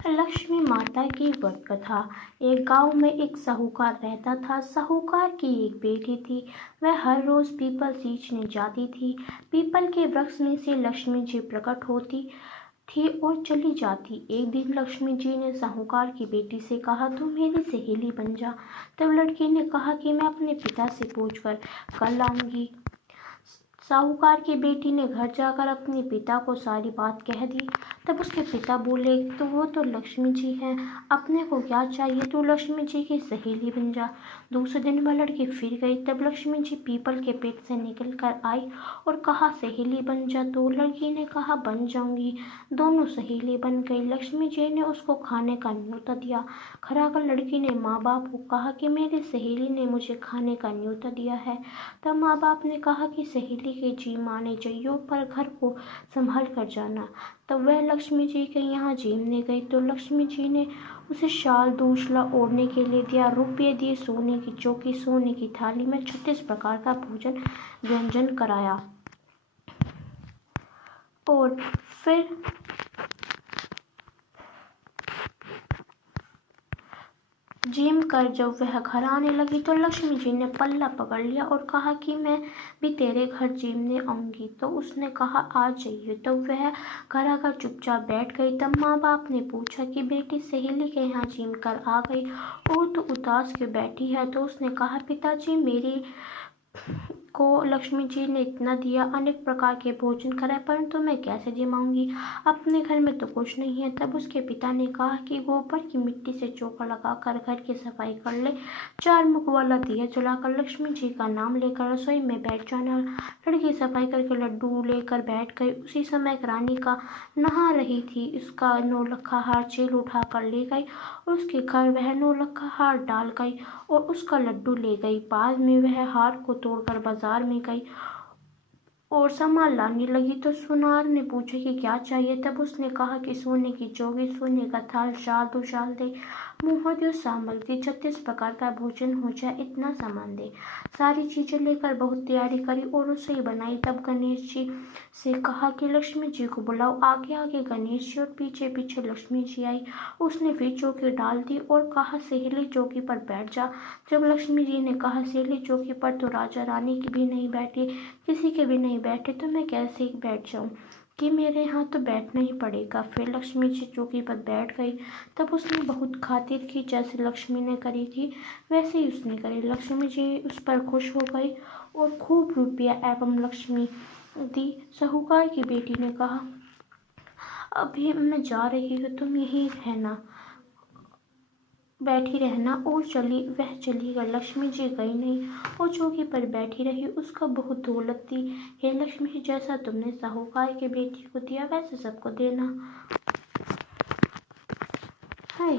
लक्ष्मी माता की व्रत कथा। एक गांव में एक साहूकार रहता था। साहूकार की एक बेटी थी। वह हर रोज पीपल सींचने जाती थी। पीपल के वृक्ष में से लक्ष्मी जी प्रकट होती थी और चली जाती। एक दिन लक्ष्मी जी ने साहूकार की बेटी से कहा, तू मेरी सहेली बन जा। तब लड़की ने कहा कि मैं अपने पिता से पूछकर कल आऊंगी। साहूकार की बेटी ने घर जाकर अपने पिता को सारी बात कह दी। तब उसके पिता बोले, तो वो तो लक्ष्मी जी हैं, अपने को क्या चाहिए, तू लक्ष्मी जी की सहेली बन जा। दूसरे दिन वह लड़की फिर गई। तब लक्ष्मी जी पीपल के पेड़ से निकल कर आई और कहा, सहेली बन जा। तो लड़की ने कहा, बन जाऊंगी। दोनों सहेली बन गई। लक्ष्मी जी ने उसको खाने का न्योता दिया। खराकर लड़की ने माँ बाप को कहा कि मेरी सहेली ने मुझे खाने का न्योता दिया है। तब माँ बाप ने कहा कि सहेली के जी माने जाइयो, पर घर को संभाल कर जाना। तब वह लक्ष्मी जी के यहाँ जीमने गई तो लक्ष्मी जी ने उसे शाल दूसरा ओढ़ने के लिए दिया, रुपये दिए, सोने की चौकी, सोने की थाली में 36 प्रकार का भोजन व्यंजन कराया। और फिर जिम कर जब वह घर आने लगी तो लक्ष्मी जी ने पल्ला पकड़ लिया और कहा कि मैं भी तेरे घर जीमने आऊंगी। तो उसने कहा, आ जाइए। तो वह घर आकर चुपचाप बैठ गई। तब माँ बाप ने पूछा कि बेटी सहेली के यहाँ जिम कर आ गई और तो उदास क्यों बैठी है। तो उसने कहा, पिताजी मेरी को लक्ष्मी जी ने इतना दिया, अनेक प्रकार के भोजन कराए, परंतु मैं कैसे जिमाऊंगी, अपने घर में तो कुछ नहीं है। तब उसके पिता ने कहा कि गोबर की मिट्टी से चौका लगाकर घर की सफाई कर ले, 4 मुख वाला दिया जलाकर लक्ष्मी जी का नाम लेकर रसोई में बैठ जाना। लड़की सफाई करके लड्डू लेकर बैठ गई। उसी समय रानी का नहा रही थी, उसका नौलखा हार चील उठा कर ले गई और उसके घर वह नौलखा हार डाल गई और उसका लड्डू ले गई। बाद में वह हार को तोड़कर बाजार में गई और सामान लाने लगी तो सुनार ने पूछा कि क्या चाहिए। तब उसने कहा कि सोने की चौकी, सोने का थाल, शाल दो, शाल दे, मोहर सामग्री, 36 प्रकार का भोजन हो जाए, इतना सामान दे। सारी चीजें लेकर बहुत तैयारी करी और रसोई बनाई। तब गणेश जी से कहा कि लक्ष्मी जी को बुलाओ। आगे आगे गणेश जी और पीछे पीछे लक्ष्मी जी आई। उसने फिर चौकी डाल दी और कहा, सहेली चौकी पर बैठ जा। जब लक्ष्मी जी ने कहा, सहेली चौकी पर तो राजा रानी की भी नहीं बैठी, किसी के भी नहीं बैठे, तो मैं कैसे बैठ जाऊं, कि मेरे यहाँ तो बैठना ही पड़ेगा। फिर लक्ष्मी जी चौकी पर बैठ गई। तब उसने बहुत खातिर की, जैसे लक्ष्मी ने करी थी वैसे ही उसने करी। लक्ष्मी जी उस पर खुश हो गई और खूब रुपया एवं लक्ष्मी दी। साहूकार की बेटी ने कहा, अभी मैं जा रही हूँ, तुम यहीं रहना, बैठी रहना। और वह चली गई। लक्ष्मी जी गई नहीं और चौकी पर बैठी रही। उसका बहुत दौलत थी। हे लक्ष्मी जी, जैसा तुमने साहूकार की बेटी को दिया वैसे सबको देना। हाय।